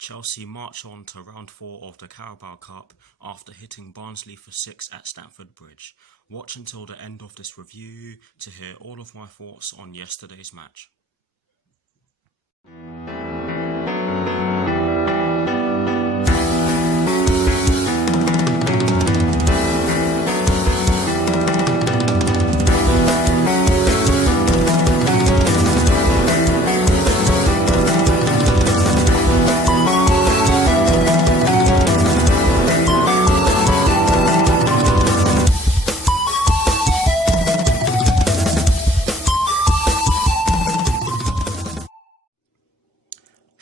Chelsea march on to round 4 of the Carabao Cup after hitting Barnsley for 6 at Stamford Bridge. Watch until the end of this review to hear all of my thoughts on yesterday's match.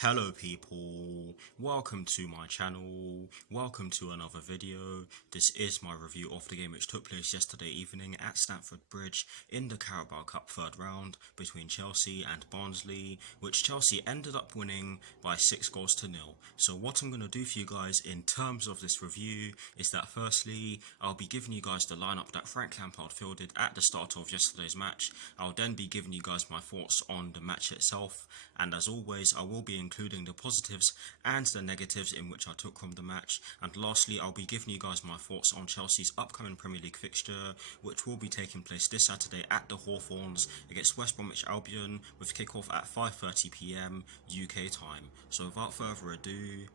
Hello people, welcome to my channel, welcome to another video. This is my review of the game which took place yesterday evening at Stamford Bridge in the Carabao Cup third round between Chelsea and Barnsley, which Chelsea ended up winning by 6-0. So what I'm going to do for you guys in terms of this review is that firstly, I'll be giving you guys the lineup that Frank Lampard fielded at the start of yesterday's match. I'll then be giving you guys my thoughts on the match itself, and as always I will be including the positives and the negatives in which I took from the match, and lastly I'll be giving you guys my thoughts on Chelsea's upcoming Premier League fixture, which will be taking place this Saturday at the Hawthorns against West Bromwich Albion, with kickoff at 5:30 PM UK time. So without further ado,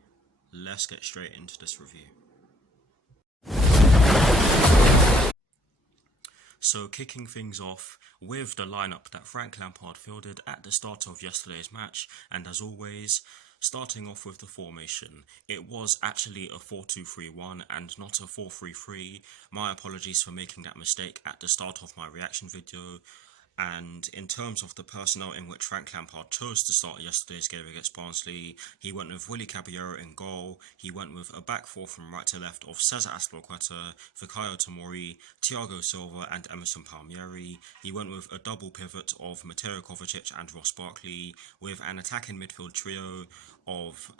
let's get straight into this review. So kicking things off with the lineup that Frank Lampard fielded at the start of yesterday's match, and as always, starting off with the formation, it was actually a 4-2-3-1 and not a 4-3-3. My apologies for making that mistake at the start of my reaction video. And in terms of the personnel in which Frank Lampard chose to start yesterday's game against Barnsley, he went with Willy Caballero in goal. He went with a back four from right to left of Cesar Azpilicueta, Fikayo Tomori, Thiago Silva and Emerson Palmieri. He went with a double pivot of Mateo Kovacic and Ross Barkley, with an attacking midfield trio of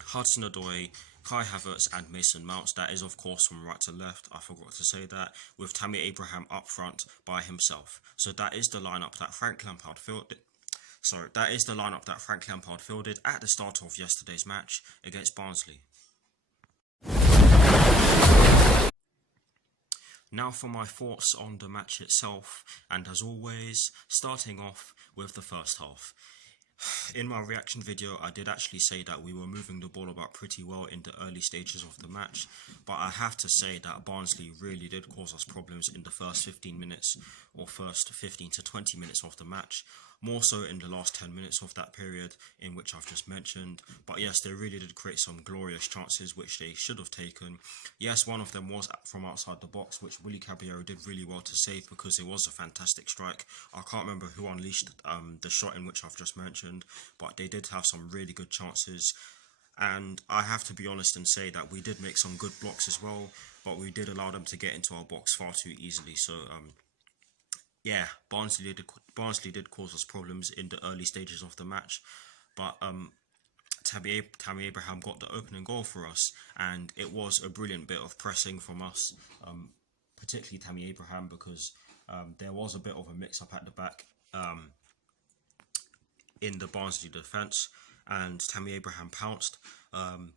Hudson-Odoi, Kai Havertz and Mason Mount. That is of course from right to left, I forgot to say that, with Tammy Abraham up front by himself. So that is the lineup that Frank Lampard fielded. At the start of yesterday's match against Barnsley. Now for my thoughts on the match itself, and as always, starting off with the first half. In my reaction video, I did actually say that we were moving the ball about pretty well in the early stages of the match, but I have to say that Barnsley really did cause us problems in the first 15 minutes or first 15 to 20 minutes of the match, more so in the last 10 minutes of that period in which I've just mentioned. But yes, they really did create some glorious chances which they should have taken. Yes, one of them was from outside the box, which Willy Caballero did really well to save because it was a fantastic strike. I can't remember who unleashed the shot in which I've just mentioned, but they did have some really good chances. And I have to be honest and say that we did make some good blocks as well, but we did allow them to get into our box far too easily. So yeah, Barnsley did cause us problems in the early stages of the match, but Tammy Abraham got the opening goal for us, and it was a brilliant bit of pressing from us, particularly Tammy Abraham, because there was a bit of a mix-up at the back in the Barnsley defence, and Tammy Abraham pounced.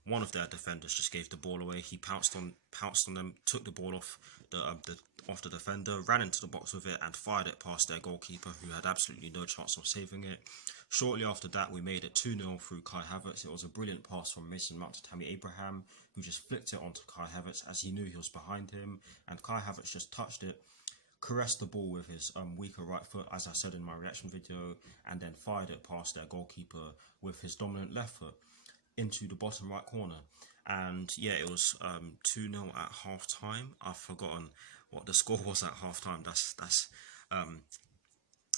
One of their defenders just gave the ball away. He pounced on them, took the ball off the defender, ran into the box with it and fired it past their goalkeeper, who had absolutely no chance of saving it. Shortly after that, we made it 2-0 through Kai Havertz. It was a brilliant pass from Mason Mount to Tammy Abraham, who just flicked it onto Kai Havertz as he knew he was behind him, and Kai Havertz just touched it, caressed the ball with his weaker right foot, as I said in my reaction video, and then fired it past their goalkeeper with his dominant left foot into the bottom right corner. And yeah, it was 2-0 at half time. I've forgotten what the score was at half time.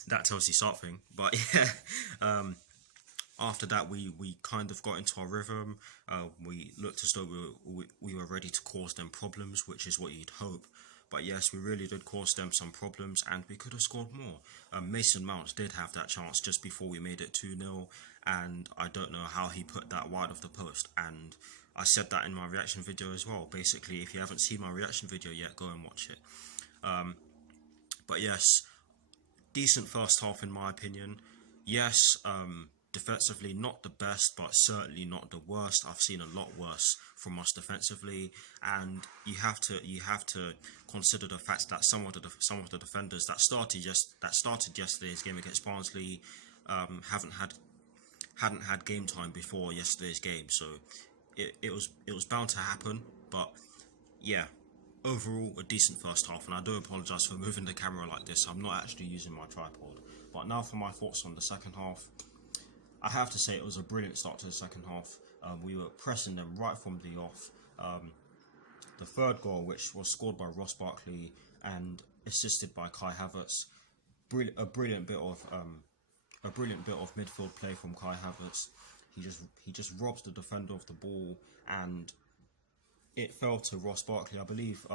That tells you something. But yeah, after that we kind of got into our rhythm. We looked as though we were ready to cause them problems, which is what you'd hope. But yes, we really did cause them some problems, and we could have scored more. Mason Mount did have that chance just before we made it 2-0, and I don't know how he put that wide of the post. And I said that in my reaction video as well. Basically, if you haven't seen my reaction video yet, go and watch it. But yes, decent first half in my opinion. Yes, defensively, not the best, but certainly not the worst. I've seen a lot worse from us defensively, and you have to consider the fact that some of the defenders that started yesterday's game against Barnsley hadn't had game time before yesterday's game, so it was bound to happen. But yeah, overall a decent first half, and I do apologise for moving the camera like this. I'm not actually using my tripod. But now for my thoughts on the second half. I have to say it was a brilliant start to the second half. We were pressing them right from the off. The third goal, which was scored by Ross Barkley and assisted by Kai Havertz, a brilliant bit of midfield play from Kai Havertz. He just robs the defender of the ball, and it fell to Ross Barkley. I believe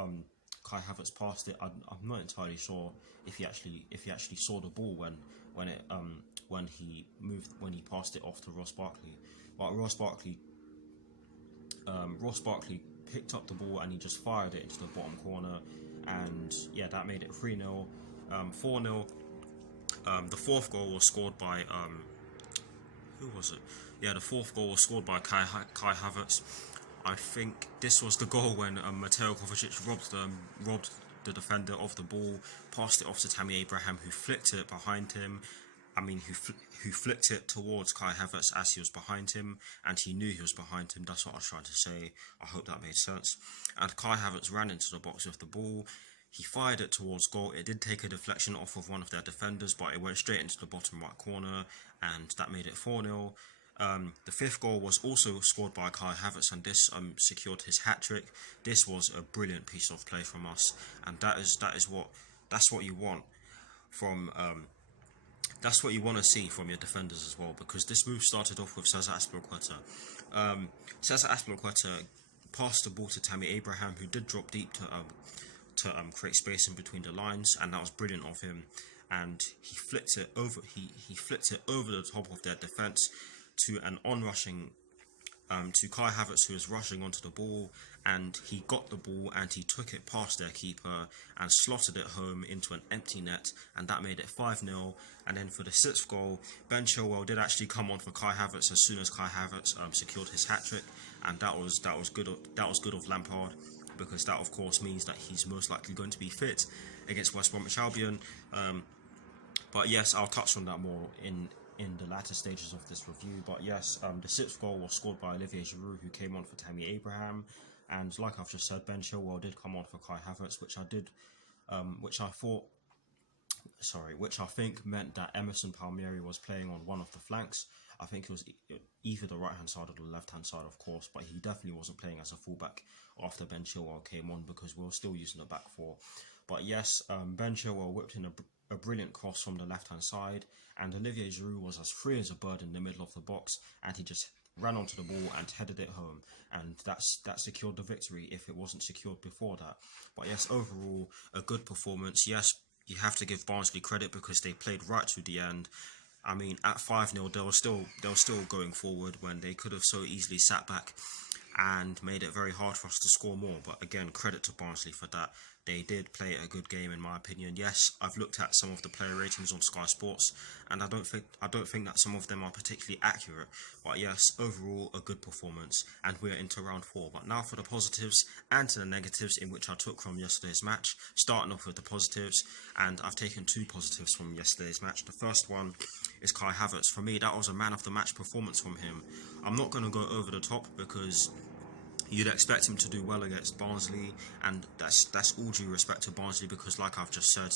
Kai Havertz passed it. I'm not entirely sure if he actually saw the ball when he passed it off to Ross Barkley. But Ross Barkley picked up the ball and he just fired it into the bottom corner, and yeah, that made it 3-0, 4-0. The fourth goal was scored by who was it? Yeah, the fourth goal was scored by Kai Havertz. I think this was the goal when Mateo Kovacic robbed the defender of the ball, passed it off to Tammy Abraham, who flicked it behind him. Who flicked it towards Kai Havertz as he was behind him, and he knew he was behind him. That's what I was trying to say. I hope that made sense. And Kai Havertz ran into the box with the ball. He fired it towards goal. It did take a deflection off of one of their defenders, but it went straight into the bottom right corner, and that made it 4-0. The fifth goal was also scored by Kai Havertz, and this secured his hat-trick. This was a brilliant piece of play from us, and that's what you want from that's what you want to see from your defenders as well, because this move started off with Cesar Azpilicueta. Cesar Azpilicueta passed the ball to Tammy Abraham, who did drop deep to create space in between the lines, and that was brilliant of him. And he flicked it over. He flicked it over the top of their defense to an onrushing to Kai Havertz, who was rushing onto the ball, and he got the ball and he took it past their keeper and slotted it home into an empty net, and that made it 5-0. And then for the sixth goal, Ben Chilwell did actually come on for Kai Havertz as soon as Kai Havertz secured his hat-trick, and that was good of Lampard, because that of course means that he's most likely going to be fit against West Bromwich Albion. But yes, I'll touch on that more in the latter stages of this review. But yes, the sixth goal was scored by Olivier Giroud, who came on for Tammy Abraham, and like I've just said, Ben Chilwell did come on for Kai Havertz, which I think meant that Emerson Palmieri was playing on one of the flanks. I think it was either the right hand side or the left hand side, of course, but he definitely wasn't playing as a fullback after Ben Chilwell came on, because we were still using the back four. But yes, Ben Chilwell whipped in a brilliant cross from the left hand side, and Olivier Giroud was as free as a bird in the middle of the box, and he just ran onto the ball and headed it home, and that secured the victory if it wasn't secured before that. But yes, overall a good performance. Yes, you have to give Barnsley credit because they played right to the end. I mean, at 5-0 they were still going forward when they could have so easily sat back and made it very hard for us to score more. But again, credit to Barnsley for that. They did play a good game, in my opinion. Yes, I've looked at some of the player ratings on Sky Sports, and I don't think that some of them are particularly accurate. But yes, overall a good performance, and we're into round 4. But now for the positives and to the negatives in which I took from yesterday's match. Starting off with the positives, and I've taken 2 positives from yesterday's match. The first one is Kai Havertz. For me, that was a man of the match performance from him. I'm not going to go over the top because you'd expect him to do well against Barnsley, and that's all due respect to Barnsley, because like I've just said,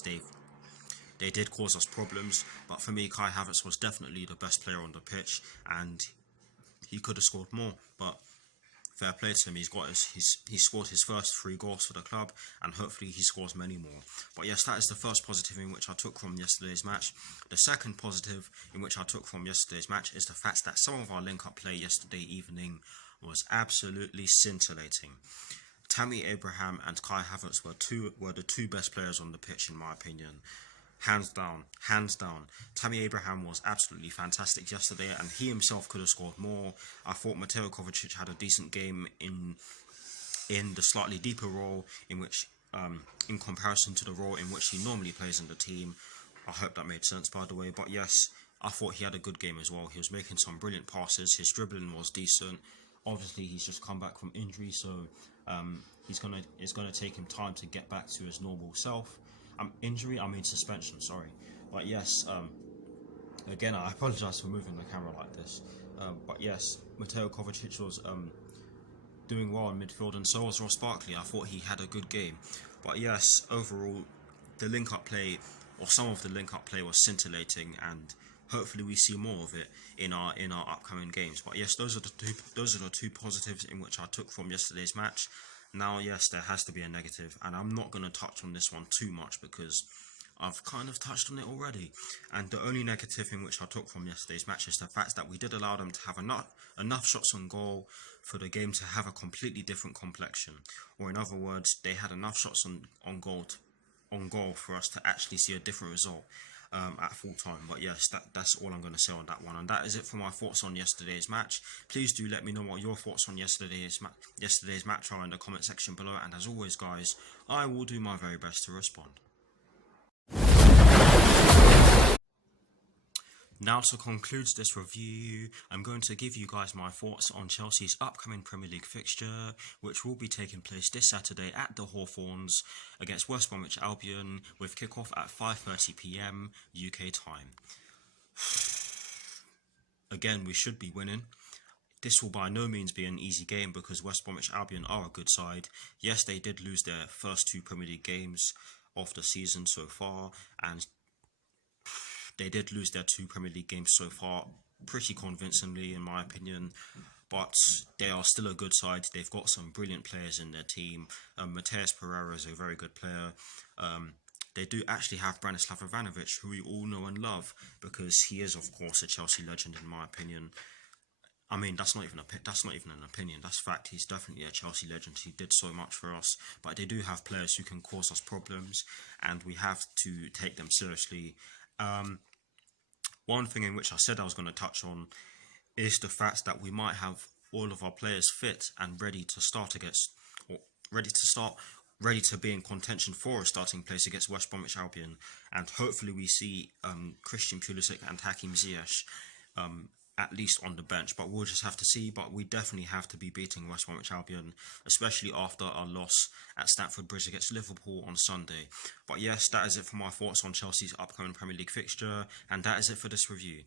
they did cause us problems. But for me, Kai Havertz was definitely the best player on the pitch, and he could have scored more. But fair play to him. He scored his first 3 goals for the club, and hopefully he scores many more. But yes, that is the first positive in which I took from yesterday's match. The second positive in which I took from yesterday's match is the fact that some of our link-up play yesterday evening was absolutely scintillating. Tammy Abraham and Kai Havertz were the 2 best players on the pitch, in my opinion. Hands down. Tammy Abraham was absolutely fantastic yesterday, and he himself could have scored more. I thought Mateo Kovacic had a decent game in the slightly deeper role, in comparison to the role in which he normally plays in the team. I hope that made sense, by the way. But yes, I thought he had a good game as well. He was making some brilliant passes. His dribbling was decent. Obviously, he's just come back from injury, so it's gonna take him time to get back to his normal self. Injury, I mean suspension. Sorry, but yes. Again, I apologise for moving the camera like this. But yes, Mateo Kovacic was doing well in midfield, and so was Ross Barkley. I thought he had a good game. But yes, overall, the link-up play, or some of the link-up play, was scintillating, and hopefully we see more of it in our upcoming games. But yes, those are the two positives in which I took from yesterday's match. Now, yes, there has to be a negative, and I'm not going to touch on this one too much because I've kind of touched on it already. And the only negative in which I took from yesterday's match is the fact that we did allow them to have enough shots on goal for the game to have a completely different complexion. Or in other words, they had enough shots on goal for us to actually see a different result at full time. But yes, that's all I'm going to say on that one. And that is it for my thoughts on yesterday's match. Please do let me know what your thoughts on yesterday's match are in the comment section below. And as always, guys, I will do my very best to respond. Now, to conclude this review, I'm going to give you guys my thoughts on Chelsea's upcoming Premier League fixture, which will be taking place this Saturday at the Hawthorns against West Bromwich Albion, with kickoff at 5:30 PM UK time. Again, we should be winning. This will by no means be an easy game because West Bromwich Albion are a good side. Yes, they did lose their first 2 Premier League games of the season so far, and they did lose their 2 Premier League games so far pretty convincingly, in my opinion. But they are still a good side. They've got some brilliant players in their team. Mateus Pereira is a very good player. They do actually have Branislav Ivanovic, who we all know and love, because he is, of course, a Chelsea legend, in my opinion. I mean, that's not even an opinion. That's fact. He's definitely a Chelsea legend. He did so much for us. But they do have players who can cause us problems, and we have to take them seriously. One thing in which I said I was going to touch on is the fact that we might have all of our players fit and ready to be in contention for a starting place against West Bromwich Albion, and hopefully we see Christian Pulisic and Hakim Ziyech at least on the bench, but we'll just have to see. But we definitely have to be beating West Bromwich Albion, especially after our loss at Stamford Bridge against Liverpool on Sunday. But yes, that is it for my thoughts on Chelsea's upcoming Premier League fixture, and that is it for this review.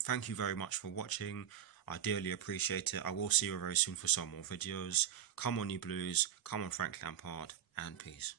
Thank you very much for watching. I dearly appreciate it. I will see you very soon for some more videos. Come on, you Blues. Come on, Frank Lampard. And peace.